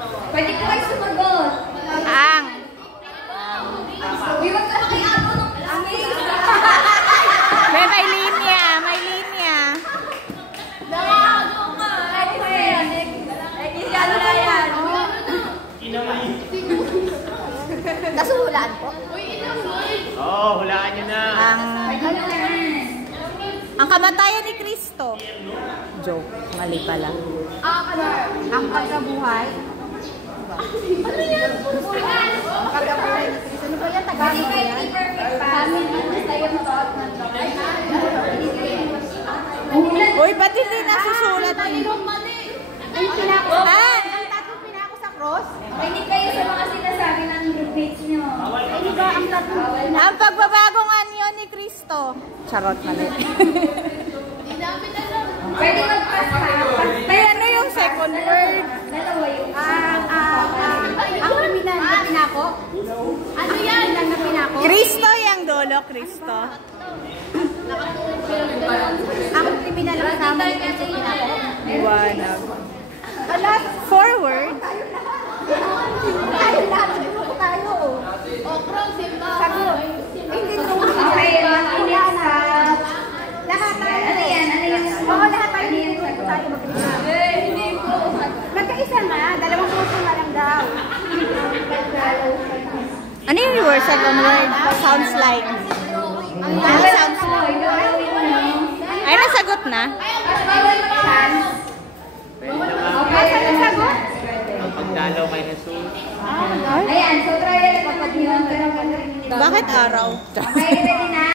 Pwede ko kayo sumagot. Ang. Iwag ka na kay Apo nung May linya. May linya. Nakago ka. Pwede ko yan. Ano na yan? Nasuhulaan po? Oo, hulaan nyo na. Ang kamatayan ni Kristo. Joke. Mali pala. Ang pagkabuhay. Ano yan? Pagkabuhay ni Kristo. Ano ba yan? Tagalog ba yan? Uy, ba't hindi nasusulat? Ang pinako. Ah! Ang tatlong pinako sa cross. Hindi kayo sa mga sinasabi ng groupmates nyo. Hindi ba ang tatlong pinako? Ang pagbabagong anyo ni Kristo. Charot, mali. Pwede mag-pass ka. Ay, ano yung second word? Dalawa yung ang kriminal na pinako. Ano yan? Ang na pinako. Kristo yung dolo, Kristo. Ang kriminal na kasama ni Kristo pinako. Liwanag. Alas, forward. Tayo lahat. Siguro tayo. Sagot. Hindi ko. Okay, makinig sa lahat tayo. Ano yan? Ano yan? Oo, lahat tayo. Hindi ko tayo mag-isa. Hindi ko. Magkaisa nga. Dalawang puso na lang daw. Ano yung reversal on word? Sounds like. Ano sounds like? Ay, nasagot na. Ang pagdalaw kay Jesus. Ayan, so trial kapag yun. Bakit araw? Okay, ready na?